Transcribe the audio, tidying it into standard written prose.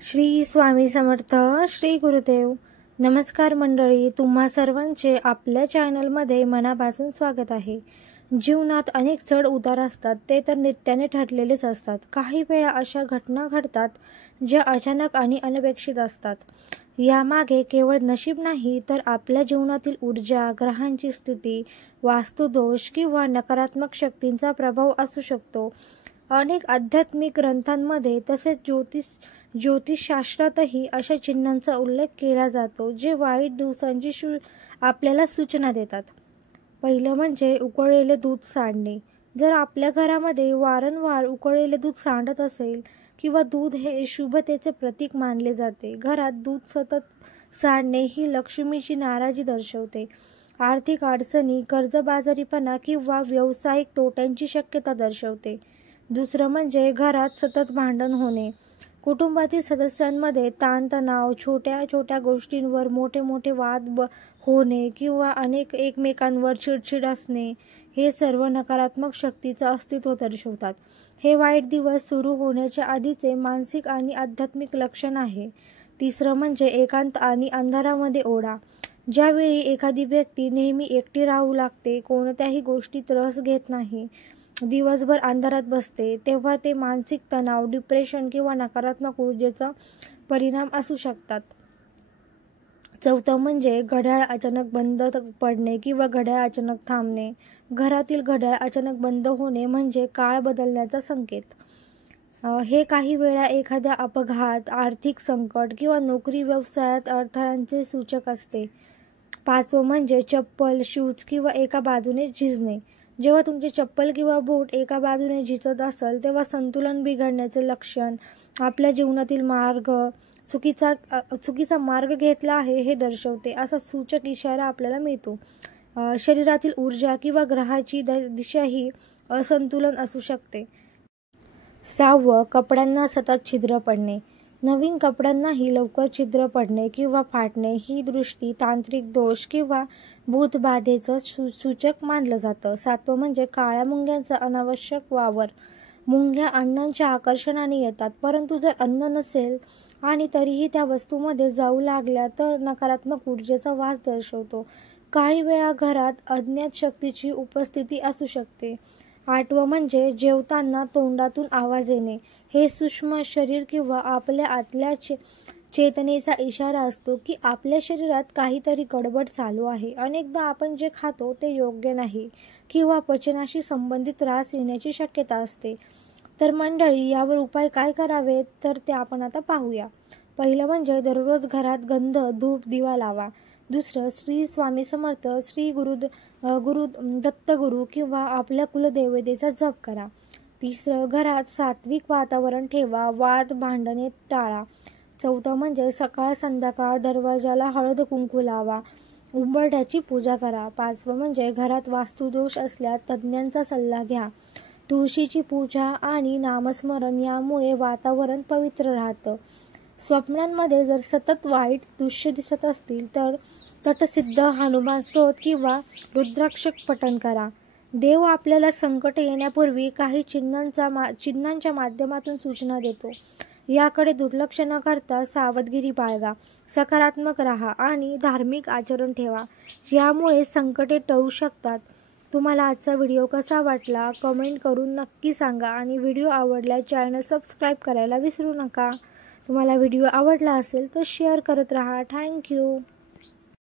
श्री स्वामी समर्थ. श्री गुरुदेव. नमस्कार मंडळी, तुम्हा सर्वांचे आपल्या चॅनलमध्ये मनापासून स्वागत आहे. जीवनात अनेक चढ उतार असतात, ते तर नित्याने ठरलेलेच असतात. काही वेळा अशा घटना घडतात ज्या अचानक आणि अनपेक्षित असतात. यामागे केवळ नशीब नाही, तर आपल्या जीवनातील ऊर्जा, ग्रहांची स्थिती, वास्तुदोष किंवा नकारात्मक शक्तींचा प्रभाव असू शकतो. अनेक आध्यात्मिक ग्रंथांमध्ये तसेच ज्योतिषशास्त्रातही अशा चिन्हांचा उल्लेख केला जातो, जे वाईट दिवसांची आपल्याला सूचना देतात. पहिलं म्हणजे उकळलेले दूध सांडणे. जर आपल्या घरामध्ये वारंवार उकळलेले दूध सांडत असेल किंवा दूध हे शुभतेचे प्रतीक मानले जाते, घरात दूध सतत सांडणे ही लक्ष्मीची नाराजी दर्शवते. आर्थिक अडचणी, कर्जबाजारीपणा किंवा व्यावसायिक तोट्यांची शक्यता दर्शवते. दुसरं म्हणजे घरात सतत भांडण होणे. कुटुंबातील सदस्यांमध्ये ताणतणाव, छोट्या छोट्या गोष्टींवर मोठे मोठे वाद होणे किंवा एकमेकांवर चिडचिड असणे, हे सर्व नकारात्मक शक्तीचं अस्तित्व दर्शवतात. हे वाईट दिवस सुरू होण्याच्या आधीचे मानसिक आणि आध्यात्मिक लक्षण आहे. तिसरं म्हणजे एकांत आणि अंधारामध्ये ओढा. ज्यावेळी एखादी व्यक्ती नेहमी एकटी राहू लागते, कोणत्याही गोष्टीत रस घेत नाही, दिवसभर अंधारात बसते, तेव्हा ते मानसिक तणाव, डिप्रेशन किंवा नकारात्मक ऊर्जेचा परिणाम असू शकतात. चौथं म्हणजे घड्याळ अचानक बंद पडणे किंवा घड्याळ अचानक थांबणे. घरातील घड्याळ अचानक बंद होणे म्हणजे काळ बदलण्याचा संकेत. हे काही वेळा एखादा अपघात, आर्थिक संकट किंवा नोकरी व्यवसायात अडथळ्यांचे सूचक असते. पाचवं म्हणजे चप्पल, शूज किंवा एका बाजूने झिजणे. जेव्हा तुमचे चप्पल किंवा बूट एका बाजूने झिजत असेल, तेव्हा संतुलन बिघडण्याचे लक्षण, आपल्या जीवनातील चुकीचा मार्ग घेतला आहे हे दर्शवते, असा सूचक इशारा आपल्याला मिळतो. शरीरातील ऊर्जा किंवा ग्रहाची दिशाही असंतुलन असू शकते. सहावं, कपड्यांना सतत छिद्र पडणे. नवीन कपड्यांनाही लवकर छिद्र पडणे किंवा फाटणे ही दृष्टी, तांत्रिक दोष किंवा भूतबाधेचं सूचक मानलं जातं. सातवं म्हणजे काळ्या मुंग्यांचा अनावश्यक वावर. मुंग्या अन्नाच्या आकर्षणाने येतात, परंतु जर अन्न नसेल आणि तरीही त्या वस्तूमध्ये जाऊ लागल्या तर नकारात्मक ऊर्जेचा वास दर्शवतो. काही वेळा घरात अज्ञात शक्तीची उपस्थिती असू शकते. आठवं म्हणजे जेवताना तोंडातून आवाज येणे. हे सूक्ष्म शरीर किंवा आपल्या आतल्या चेतनेचा इशारा असतो की आपल्या शरीरात काहीतरी गडबड चालू आहे. अनेकदा आपण जे खातो ते योग्य नाही किंवा पचनाशी संबंधित त्रास येण्याची शक्यता असते. तर मंडळी, यावर उपाय काय करावेत तर ते आपण आता पाहूया. पहिलं म्हणजे दररोज घरात गंध, धूप, दिवा लावा. दुसरं, श्री स्वामी समर्थ, श्री दत्तगुरु किंवा आपल्या कुलदेवतेचा जप करा. तिसरं, घरात सात्विक वातावरण ठेवा, वाद भांडणे टाळा. चौथं म्हणजे सकाळ संध्याकाळ दरवाजाला हळद कुंकू लावा, उंबरठ्याची पूजा करा. पाचवं म्हणजे घरात वास्तुदोष असल्यास तज्ज्ञांचा सल्ला घ्या. तुळशीची पूजा आणि नामस्मरण यामुळे वातावरण पवित्र राहतं. स्वप्नांमध्ये जर सतत वाईट दृश्य दिसत असतील तर तटसिद्ध हनुमान स्तोत्र किंवा रुद्राक्षक पठण करा. देव आपल्याला संकट येण्यापूर्वी काही चिन्हांच्या माध्यमातून सूचना देतो. याकडे दुर्लक्ष न करता सावधगिरी बाळगा, सकारात्मक राहा आणि धार्मिक आचरण ठेवा. यामुळे संकटे टळू शकतात. तुम्हाला आजचा व्हिडिओ कसा वाटला कमेंट करून नक्की सांगा आणि व्हिडिओ आवडल्यास चॅनल सबस्क्राईब करायला विसरू नका. तुम्हाला व्हिडिओ आवडला असेल तर शेअर करत राहा. थँक्यू.